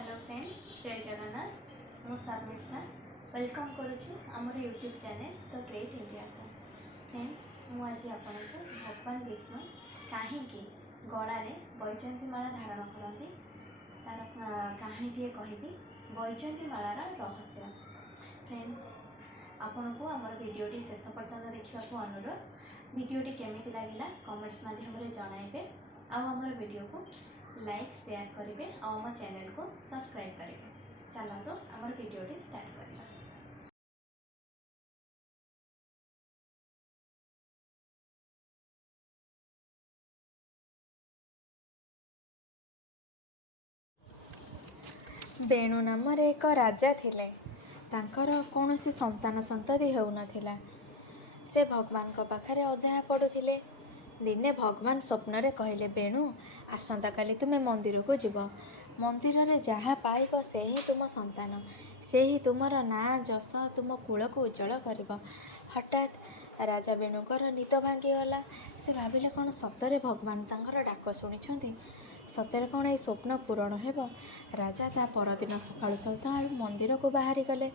Hello friends, जय जगन्नाथ। मु Sharmishtha welcome करुच्ची आमर YouTube channel the great India को। फ्रेंड्स, मु आज आपको भगवान विष्णु कहीं गलारे वैजयंतीमाला धारण करती तार कहानीटे कहबी वैजयंतीमालार रहस्य। फ्रेंड्स, आपन को आमर वीडियोटी शेष पर्यंत देखा अनुरोध। वीडियोटी केमिति लगिला कमेंट्स माध्यम जणाइबे आमर वीडियो को लाइक शेयर करेंगे और आम चैनल को सब्सक्राइब करेंगे। चलो आमर वीडियोटी स्टार्ट करवा। बेणु नाम एक राजा थिले। तांकर कौनसी संतान संतति होउनथिला। से भगवान को पाखरे अध्याय पढ़ुथिले। दिने भगवान स्वप्न रे कहले, बेणु आसंता काली तुमे मंदिर को जीव। मंदिर रे जहाँ पाइब से ही तुम संतान, से ही तुमर ना जस तुम कूल को उज्जवल कर। हठात राजा बेणुकर निद भांगीगला। से भाविले कौन सतरे भगवान तांकर डाक शुणी, सतरे कौन ये स्वप्न पूरण हेब। राजा ता परदिन सकाळु सकाळु मंदिर को बाहरी गले।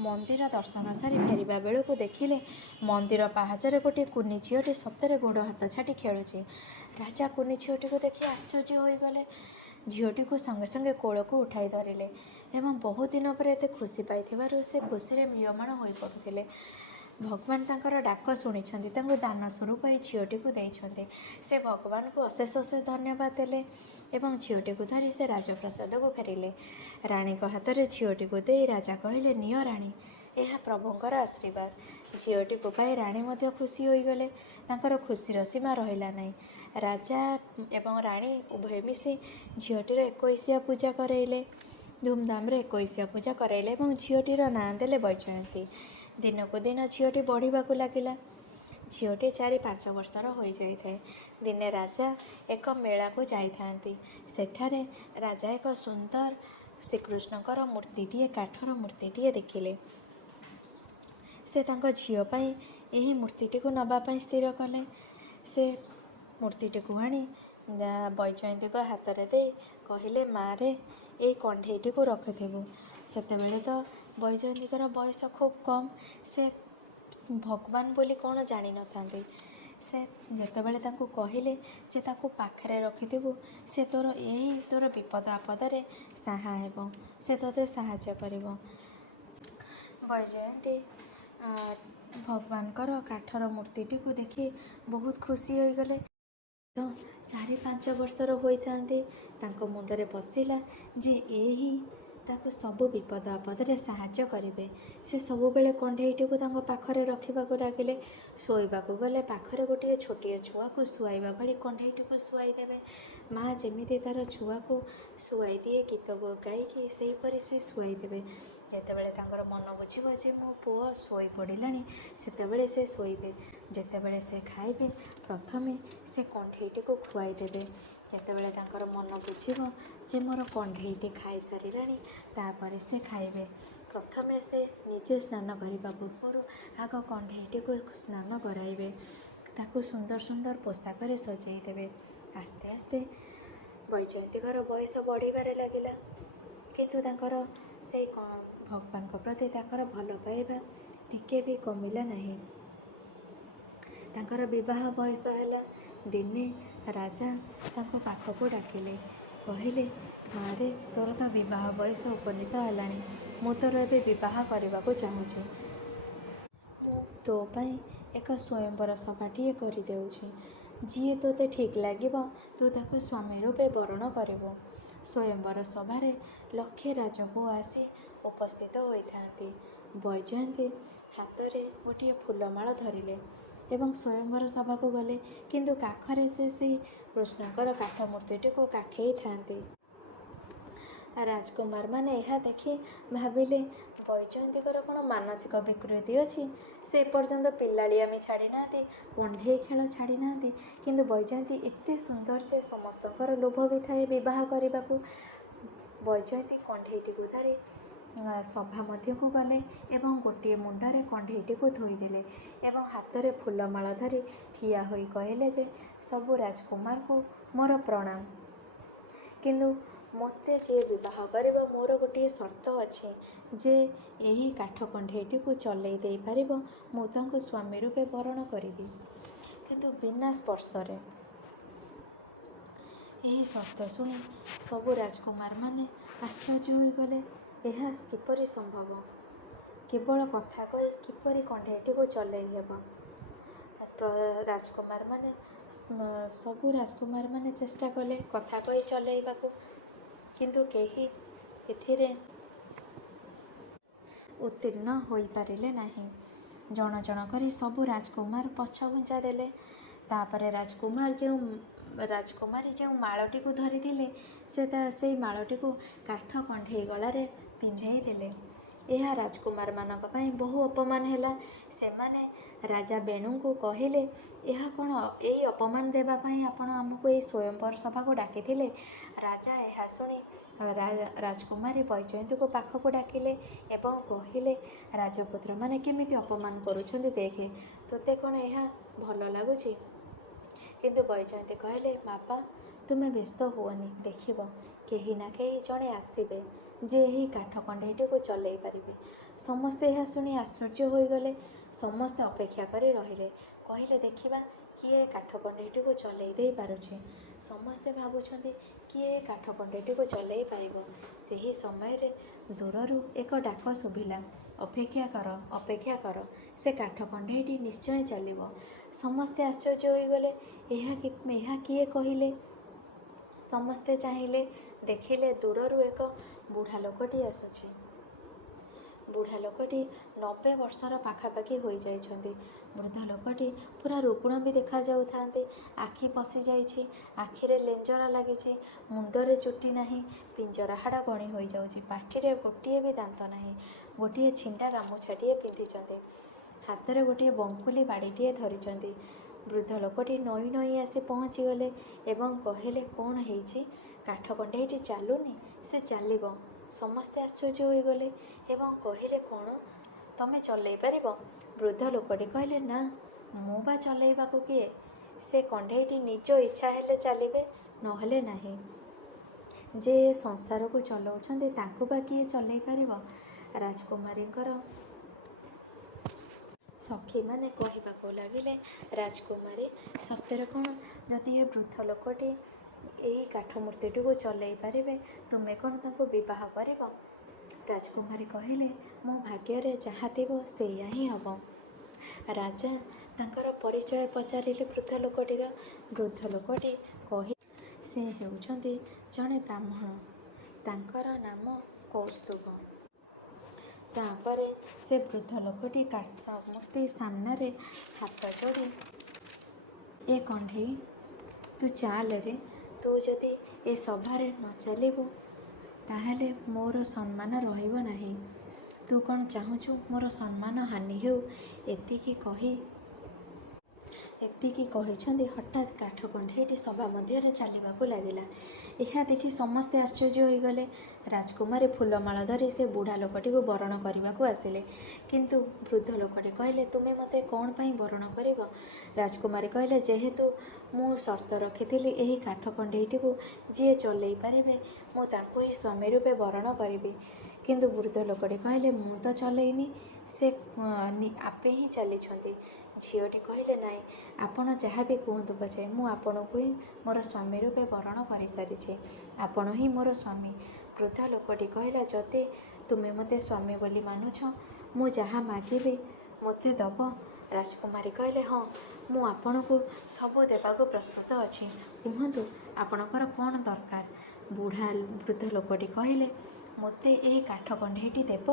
मंदिर दर्शन सारी फेरिबा बेलू देखिले मंदिर पाहाचरे गोटे कुनी झीटी सतरे गोड़ हाथ छाटी खेलुची। राजा कुनी झीटी को देखि आश्चर्य हो गले। झीटी को संगे संगे कोल को उठाई धरिले एवं बहुत दिन पर एते खुशी पाई से खुशी म्रियमाण हो पड़ुथिले। भगवान तांकर डाक शुणी दान स्वरूप ये झीटी को देइछन्ते। से भगवान को अशेष अशेष धन्यवाद देले एवं झीटी को धरी से राजप्रसाद को फेरिले। राणी हाथ में झीटी को दे राजा कहले, निय राणी, यह प्रभुंकर आशीर्वाद। झीटी को पाई राणी मध्य खुशी हो गले। तांकर खुशीर सीमा रहिला नहीं। राजा एवं राणी उभय मिसी झीटीर 21 पूजा कराइले। धूमधाम रे 21 पूजा कराइले एवं झीटीर नाँ देले वैजयंती। दिन को दिन झीटी बढ़िबा को लागिला। झीटी 4-5 वर्षर हो जाए। दिने राजा एक मेला को जाइथांती। सेठारे राजा एक सुंदर श्रीकृष्णकर मूर्तिटीए काठर मूर्तिटीए देखिले। से तांको झील पाई यही मूर्तिटी को नवापाई स्थिर कले। से मूर्तिटी को आनी वैजयंती को हाथ में दे कहले, मारे ये कंढेईटी को रखिथेबु। सेतेबेले तो वैजयंतीकर बयस खूब कम। से भगवान बोली कौन जानी न थांती। से जेतेबेले तांको कहले जे ताको पाखरे रखिथेबु, से तोर यही तोर विपद आपदरे साहा हेबो, से तोते साहाय्य करिबो। वैजयंती भगवानकर काठर मूर्तिटी को देखि बहुत खुशी हो गले। तो 4-5 वर्षर होइथांती तांको मुंडरे पशिला जे यही ताको सबु विपद आपदरे साहाय्य करिवे। से सबुबेले कंढेईटी को तांको पाखरे रखिबाको लागिले। शोइबाको गले पाखरे गोटे छोटिए छुआ को शुआइबा भली कंढेईटी को शुआई देवे। माँ जेमिति तार छुआ को शुआई दिए गीत गाइकी सेहीपरि से शुआई देवे। जेतेबेले तांकर मन बुझिबो जे मो पुओ शोई पड़िलानी, सेतेबेले से शोइबे। जेतेबेले से खाइबे प्रथमे से कंढेईटी को खुआई देवे। जेतेबेले तांकर मन बुझिबो जे मोर कंढेईटी खाई सारिलानी, तापरे से खाइबे। प्रथमे से निजे स्नान करने पूर्व आग कंढेईटी को स्नान कराइबे। ताको सुंदर सुंदर पोशाक सजाई देवे। आस्ते आस्ते वैजयंतीकर बयस बढ़िबारे लागिला। किंतु तांकर से भगवान को प्रति तांकर भल पाइबा टिके भी कमिला नहीं। तांकर विवाह बयस हैला। दिने राजा तांको पाखको डाकिले, कहले, मारे तोर तो विवाह बयस उपनीत हेलानी। मु तोर एबे विवाह करने को चाहूँगी। मु तो पाई एक स्वयंवर सभाटीए कर देउछि। जी तोते ठीक लागिबो तू ताको स्वामी रूपे वरण करिबो। स्वयंवर सभारे लक्षे राजपुओ आसी उपस्थित होइथांती। वैजयंती हाथ में गोटे फूलमाଳ धरिले एवं स्वयंवर सभा को गले। किंतु काखरे से कृष्णकर काठ मूर्तिटी को काखेई थांती। राजकुमार माने यह देखि भाविले, वैजयंतीकर कौन मानसिक विकृति अच्छी। से पर्यंत पिलाड़ियामी छाड़ी ना, कंढेई खेल छाड़ी ना, किंतु वैजयंती एते सुंदर जे समस्तकर लोभ भी थाए विवाह करने को। वैजयंती कंढेईटी को धरी सभा मध्य को गले एवं गोटे मुंडरे कंढेईटी को धोईदेले एवं हाथ में फूलमाଳ धरी ठिया होई कहले जे सबु राजकुमार को मोर प्रणाम। किंतु ମୋତେ ଯିଏ ବିବାହ କରିବ ମୋର ଗୋଟିଏ ସର୍ତ୍ତ ଅଛି ଯେ ଏହି କାଠ କଣ୍ଢେଇଟିକୁ ଚଲେଇ ଦେଇପାରିବ ମୁଁ ତାଙ୍କୁ ସ୍ୱାମୀ ରୂପେ ବରଣ କରିବି, କିନ୍ତୁ ବିନା ସ୍ପର୍ଶରେ। ଏହି ସର୍ତ୍ତ ଶୁଣି ସବୁ ରାଜକୁମାରମାନେ ଆଶ୍ଚର୍ଯ୍ୟ ହୋଇଗଲେ। ଏହା କିପରି ସମ୍ଭବ? କେବଳ କଥା କହି କିପରି କଣ୍ଢେଇଟିକୁ ଚଲେଇ ହେବ? ସବୁ ରାଜକୁମାରମାନେ ଚେଷ୍ଟା କଲେ କଥା କହି ଚଲେଇବାକୁ, କିନ୍ତୁ କେହି ଏଥିରେ ଉତ୍ତୀର୍ଣ୍ଣ ହୋଇପାରିଲେ ନାହିଁ। ଜଣ ଜଣ କରି ସବୁ ରାଜକୁମାର ପଛଘୁଞ୍ଚା ଦେଲେ। ତାପରେ ରାଜକୁମାରୀ ଯେଉଁ ମାଳଟିକୁ ଧରିଥିଲେ ସେଇ ମାଳଟିକୁ କାଠ କଣ୍ଢେଇ ଗଳାରେ ପିନ୍ଧେଇ ଦେଲେ। ଏହା ରାଜକୁମାରମାନଙ୍କ ପାଇଁ ବହୁ ଅପମାନ ହେଲା। ସେମାନେ ରାଜା ବେଣୁଙ୍କୁ କହିଲେ, ଏହା କ'ଣ ଏଇ ଅପମାନ ଦେବା ପାଇଁ ଆପଣ ଆମକୁ ଏଇ ସ୍ୱୟଂବର ସଭାକୁ ଡାକିଥିଲେ? ରାଜା ଏହା ଶୁଣି ରାଜକୁମାରୀ ବୈଜୟନ୍ତୀକୁ ପାଖକୁ ଡାକିଲେ ଏବଂ କହିଲେ, ରାଜପୁତ୍ରମାନେ କେମିତି ଅପମାନ କରୁଛନ୍ତି ଦେଖେ, ତୋତେ କ'ଣ ଏହା ଭଲ ଲାଗୁଛି? କିନ୍ତୁ ବୈଜୟନ୍ତୀ କହିଲେ, ବାପା ତୁମେ ବ୍ୟସ୍ତ ହୁଅନି, ଦେଖିବ କେହି ନା କେହି ଜଣେ ଆସିବେ ଯେ ଏହି କାଠ କଣ୍ଢେଇଟିକୁ ଚଲେଇ ପାରିବେ। ସମସ୍ତେ ଏହା ଶୁଣି ଆଶ୍ଚର୍ଯ୍ୟ ହୋଇଗଲେ। ସମସ୍ତେ ଅପେକ୍ଷା କରି ରହିଲେ, କହିଲେ ଦେଖିବା କିଏ କାଠ କଣ୍ଢେଇଟିକୁ ଚଲେଇ ଦେଇ ପାରୁଛି। ସମସ୍ତେ ଭାବୁଛନ୍ତି କିଏ କାଠ କଣ୍ଢେଇଟିକୁ ଚଲେଇ ପାରିବ। ସେହି ସମୟରେ ଦୂରରୁ ଏକ ଡାକ ଶୁଭିଲା, ଅପେକ୍ଷା କର, ଅପେକ୍ଷା କର, ସେ କାଠ କଣ୍ଢେଇଟି ନିଶ୍ଚୟ ଚାଲିବ। ସମସ୍ତେ ଆଶ୍ଚର୍ଯ୍ୟ ହୋଇଗଲେ, ଏହା କିଏ କହିଲେ? ସମସ୍ତେ ଚାହିଁଲେ, ଦେଖିଲେ ଦୂରରୁ ଏକ ବୁଢ଼ା ଲୋକଟି ଆସୁଛି। ବୁଢ଼ା ଲୋକଟି 90 ବର୍ଷର ପାଖାପାଖି ହୋଇଯାଇଛନ୍ତି। ବୃଦ୍ଧ ଲୋକଟି ପୁରା ରୁଗ୍ଣ ବି ଦେଖାଯାଉଥାନ୍ତି। ଆଖି ପଶିଯାଇଛି, ଆଖିରେ ଲେଞ୍ଜରା ଲାଗିଛି, ମୁଣ୍ଡରେ ଚୁଟି ନାହିଁ, ପିଞ୍ଜରା ହାଡ଼ ଗଣି ହୋଇଯାଉଛି, ପାଟିରେ ଗୋଟିଏ ବି ଦାନ୍ତ ନାହିଁ, ଗୋଟିଏ ଛିଣ୍ଡା ଗାମୁଛାଟିଏ ପିନ୍ଧିଛନ୍ତି, ହାତରେ ଗୋଟିଏ ବଙ୍କୁଲି ବାଡ଼ିଟିଏ ଧରିଛନ୍ତି। ବୃଦ୍ଧ ଲୋକଟି ନଇଁ ନଇଁ ଆସି ପହଞ୍ଚିଗଲେ ଏବଂ କହିଲେ, କ'ଣ ହେଇଛି? କାଠ କଣ୍ଢେଇଟି ଚାଲୁନି? ସେ ଚାଲିବ। ସମସ୍ତେ ଆଶ୍ଚର୍ଯ୍ୟ ହୋଇଗଲେ ଏବଂ କହିଲେ, କ'ଣ ତମେ ଚଲେଇ ପାରିବ? ବୃଦ୍ଧ ଲୋକଟି କହିଲେ, ନା, ମୁଁ ବା ଚଲେଇବାକୁ କିଏ? ସେ କଣ୍ଢେଇଟି ନିଜ ଇଚ୍ଛା ହେଲେ ଚାଲିବେ, ନହେଲେ ନାହିଁ। ଯେ ଏ ସଂସାରକୁ ଚଲାଉଛନ୍ତି ତାଙ୍କୁ ବା କିଏ ଚଲେଇ ପାରିବ? ରାଜକୁମାରୀଙ୍କର ସଖୀମାନେ କହିବାକୁ ଲାଗିଲେ, ରାଜକୁମାରୀ ସତରେ କ'ଣ ଯଦି ଏ ବୃଦ୍ଧ ଲୋକଟି ଏହି କାଠ ମୂର୍ତ୍ତିଟିକୁ ଚଲେଇ ପାରିବେ ତୁମେ କ'ଣ ତାଙ୍କୁ ବିବାହ କରିବ? ରାଜକୁମାରୀ କହିଲେ, ମୋ ଭାଗ୍ୟରେ ଯାହା ଥିବ ସେଇଆ ହିଁ ହେବ। ରାଜା ତାଙ୍କର ପରିଚୟ ପଚାରିଲେ ବୃଦ୍ଧ ଲୋକଟିର। ବୃଦ୍ଧ ଲୋକଟି କହିଲେ, ସେ ହେଉଛନ୍ତି ଜଣେ ବ୍ରାହ୍ମଣ, ତାଙ୍କର ନାମ କୌସ୍ତୁଭ। ତାପରେ ସେ ବୃଦ୍ଧ ଲୋକଟି କାଠ ମୂର୍ତ୍ତି ସାମ୍ନାରେ ହାତ ଯୋଡ଼ି, ଏ କଣ୍ଢେଇ ତୁ ଚାଲରେ, ତୁ ଯଦି ଏ ସଭାରେ ନ ଚାଲିବୁ ତାହେଲେ ମୋର ସମ୍ମାନ ରହିବ ନାହିଁ। ତୁ କ'ଣ ଚାହୁଁଛୁ ମୋର ସମ୍ମାନ ହାନି ହେଉ? ଏତିକି କହିଛନ୍ତି ହଠାତ୍ କାଠ କଣ୍ଢେଇଟି ସଭା ମଧ୍ୟରେ ଚାଲିବାକୁ ଲାଗିଲା। ଏହା ଦେଖି ସମସ୍ତେ ଆଶ୍ଚର୍ଯ୍ୟ ହୋଇଗଲେ। ରାଜକୁମାରୀ ଫୁଲମାଳ ଧରି ସେ ବୁଢ଼ା ଲୋକଟିକୁ ବରଣ କରିବାକୁ ଆସିଲେ, କିନ୍ତୁ ବୃଦ୍ଧ ଲୋକଟି କହିଲେ, ତୁମେ ମୋତେ କ'ଣ ପାଇଁ ବରଣ କରିବ? ରାଜକୁମାରୀ କହିଲେ, ଯେହେତୁ ମୁଁ ସର୍ତ୍ତ ରଖିଥିଲି ଏହି କାଠ କଣ୍ଢେଇଟିକୁ ଯିଏ ଚଲେଇ ପାରିବେ ମୁଁ ତାଙ୍କୁ ହିଁ ସ୍ୱାମୀ ରୂପେ ବରଣ କରିବି। କିନ୍ତୁ ବୃଦ୍ଧ ଲୋକଟି କହିଲେ, ମୁଁ ତ ଚଲେଇନି, ସେ ଆପେ ହିଁ ଚାଲିଛନ୍ତି। ଝିଅଟି କହିଲେ, ନାଇଁ, ଆପଣ ଯାହା ବି କୁହନ୍ତୁ ପଛେ ମୁଁ ଆପଣଙ୍କୁ ହିଁ ମୋର ସ୍ୱାମୀ ରୂପେ ବରଣ କରିସାରିଛି, ଆପଣ ହିଁ ମୋର ସ୍ୱାମୀ। ବୃଦ୍ଧ ଲୋକଟି କହିଲା, ଯଦି ତୁମେ ମୋତେ ସ୍ୱାମୀ ବୋଲି ମାନୁଛ ମୁଁ ଯାହା ମାଗିବି ମୋତେ ଦେବ? ରାଜକୁମାରୀ କହିଲେ, ହଁ, ମୁଁ ଆପଣଙ୍କୁ ସବୁ ଦେବାକୁ ପ୍ରସ୍ତୁତ ଅଛି, କୁହନ୍ତୁ ଆପଣଙ୍କର କ'ଣ ଦରକାର? ବୃଦ୍ଧ ଲୋକଟି କହିଲେ, ମୋତେ ଏହି କାଠ କଣ୍ଢେଇଟି ଦେବ?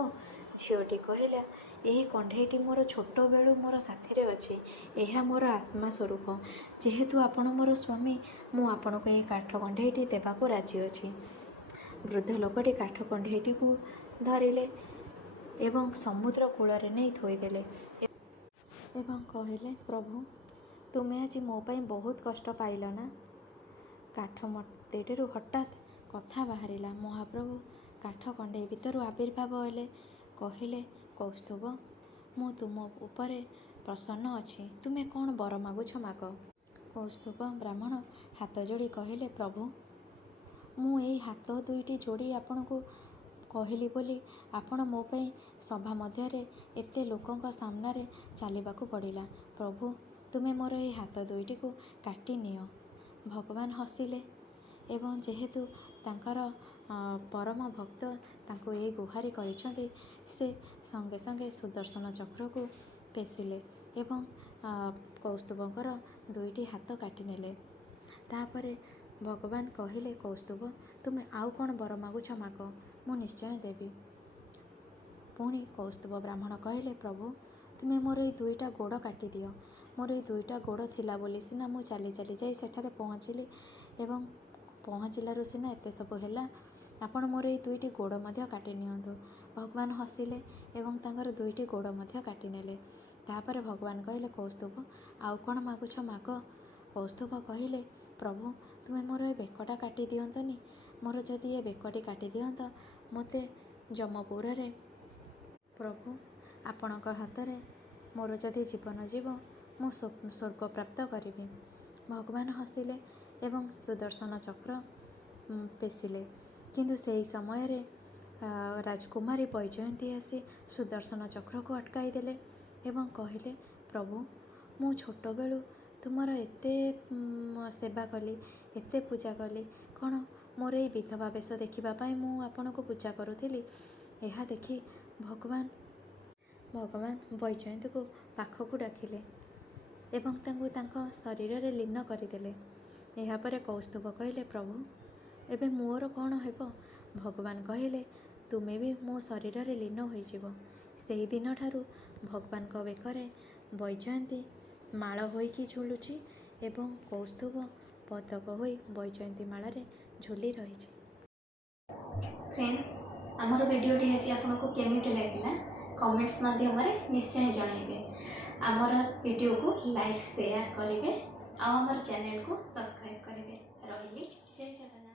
ଝିଅଟି କହିଲା, ଏହି କଣ୍ଢେଇଟି ମୋର ଛୋଟବେଳୁ ମୋର ସାଥିରେ ଅଛି, ଏହା ମୋର ଆତ୍ମା ସ୍ୱରୂପ। ଯେହେତୁ ଆପଣ ମୋର ସ୍ୱାମୀ ମୁଁ ଆପଣଙ୍କୁ ଏହି କାଠ କଣ୍ଢେଇଟି ଦେବାକୁ ରାଜି ଅଛି। ବୃଦ୍ଧ ଲୋକଟି କାଠ କଣ୍ଢେଇଟିକୁ ଧରିଲେ ଏବଂ ସମୁଦ୍ର କୂଳରେ ନେଇ ଥୋଇଦେଲେ ଏବଂ କହିଲେ, ପ୍ରଭୁ ତୁମେ ଆଜି ମୋ ପାଇଁ ବହୁତ କଷ୍ଟ ପାଇଲ ନା? କାଠ ମୂର୍ତ୍ତିଟିରୁ ହଠାତ୍ କଥା ବାହାରିଲା। ମହାପ୍ରଭୁ କାଠ କଣ୍ଢେଇ ଭିତରୁ ଆବିର୍ଭାବ ହେଲେ, କହିଲେ, କୌସ୍ତୁଭ, ମୁଁ ତୁମ ଉପରେ ପ୍ରସନ୍ନ ଅଛି, ତୁମେ କ'ଣ ବର ମାଗୁଛ ମାଗ। କୌସ୍ତୁଭ ବ୍ରାହ୍ମଣ ହାତ ଯୋଡ଼ି କହିଲେ, ପ୍ରଭୁ ମୁଁ ଏଇ ହାତ ଦୁଇଟି ଯୋଡ଼ି ଆପଣଙ୍କୁ କହିଲି ବୋଲି ଆପଣ ମୋ ପାଇଁ ସଭା ମଧ୍ୟରେ ଏତେ ଲୋକଙ୍କ ସାମ୍ନାରେ ଚାଲିବାକୁ ପଡ଼ିଲା। ପ୍ରଭୁ, ତୁମେ ମୋର ଏହି ହାତ ଦୁଇଟିକୁ କାଟି ନିଅ। ଭଗବାନ ହସିଲେ ଏବଂ ଯେହେତୁ ତାଙ୍କର ପରମ ଭକ୍ତ ତାଙ୍କୁ ଏଇ ଗୁହାରି କରିଛନ୍ତି, ସେ ସଙ୍ଗେ ସଙ୍ଗେ ସୁଦର୍ଶନ ଚକ୍ରକୁ ପେଶିଲେ ଏବଂ କୌସ୍ତୁଭଙ୍କର ଦୁଇଟି ହାତ କାଟିନେଲେ। ତାପରେ ଭଗବାନ କହିଲେ, କୌସ୍ତୁଭ, ତୁମେ ଆଉ କ'ଣ ବର ମାଗୁଛ ମାଗ, ମୁଁ ନିଶ୍ଚୟ ଦେବି। ପୁଣି କୌସ୍ତୁଭ ବ୍ରାହ୍ମଣ କହିଲେ, ପ୍ରଭୁ, ତୁମେ ମୋର ଏଇ ଦୁଇଟା ଗୋଡ଼ କାଟିଦିଅ। ମୋର ଏଇ ଦୁଇଟା ଗୋଡ଼ ଥିଲା ବୋଲି ସିନା ମୁଁ ଚାଲି ଚାଲି ଯାଇ ସେଠାରେ ପହଞ୍ଚିଲି ଏବଂ ପହଞ୍ଚିଲାରୁ ସିନା ଏତେ ସବୁ ହେଲା। ଆପଣ ମୋର ଏଇ ଦୁଇଟି ଗୋଡ଼ ମଧ୍ୟ କାଟି ନିଅନ୍ତୁ। ଭଗବାନ ହସିଲେ ଏବଂ ତାଙ୍କର ଦୁଇଟି ଗୋଡ଼ ମଧ୍ୟ କାଟିନେଲେ। ତାପରେ ଭଗବାନ କହିଲେ, କୌସ୍ତୁଭ, ଆଉ କ'ଣ ମାଗୁଛ ମାଗ। କୌସ୍ତୁଭ କହିଲେ, ପ୍ରଭୁ, ତୁମେ ମୋର ଏ ବେକଟା କାଟି ଦିଅନ୍ତନି। ମୋର ଯଦି ଏ ବେକଟି କାଟିଦିଅନ୍ତ, ମୋତେ ଯମପୁରରେ ପ୍ରଭୁ ଆପଣଙ୍କ ହାତରେ ମୋର ଯଦି ଜୀବନ ଯିବ, ମୁଁ ସ୍ୱର୍ଗ ପ୍ରାପ୍ତ କରିବି। ଭଗବାନ ହସିଲେ ଏବଂ ସୁଦର୍ଶନ ଚକ୍ର ପେଶିଲେ। କିନ୍ତୁ ସେହି ସମୟରେ ରାଜକୁମାରୀ ବୈଜୟନ୍ତୀ ଆସି ସୁଦର୍ଶନ ଚକ୍ରକୁ ଅଟକାଇ ଦେଲେ ଏବଂ କହିଲେ, ପ୍ରଭୁ, ମୁଁ ଛୋଟବେଳୁ ତୁମର ଏତେ ସେବା କଲି, ଏତେ ପୂଜା କଲି, କ'ଣ ମୋର ଏଇ ବିଧବା ବେଶ ଦେଖିବା ପାଇଁ ମୁଁ ଆପଣଙ୍କୁ ପୂଜା କରୁଥିଲି। ଏହା ଦେଖି ଭଗବାନ ବୈଜୟନ୍ତୀକୁ ପାଖକୁ ଡାକିଲେ ଏବଂ ତାଙ୍କୁ ତାଙ୍କ ଶରୀରରେ ଲୀନ କରିଦେଲେ। ଏହାପରେ କୌସ୍ତୁଭ କହିଲେ, ପ୍ରଭୁ, ଏବେ ମୋର କ'ଣ ହେବ। ଭଗବାନ କହିଲେ, ତୁମେ ବି ମୋ ଶରୀରରେ ଲୀନ ହୋଇଯିବ। ସେହି ଦିନଠାରୁ ଭଗବାନଙ୍କ ବେକରେ ବୈଜୟନ୍ତୀ ମାଳ ହୋଇକି ଝୁଲୁଛି ଏବଂ କୌସ୍ତୁଭ ପଦକ ହୋଇ ବୈଜୟନ୍ତୀ ମାଳାରେ ଝୁଲି ରହିଛି। फ्रेंड्स, आमर वीडियोटी आज आपको केमिति लगिला कमेंट्स माध्यम निश्चय जनइबे। आमर वीडियो को लाइक शेयर करेंगे, आमर चैनल को सब्सक्राइब करेंगे। रही जय जगन्नाथ।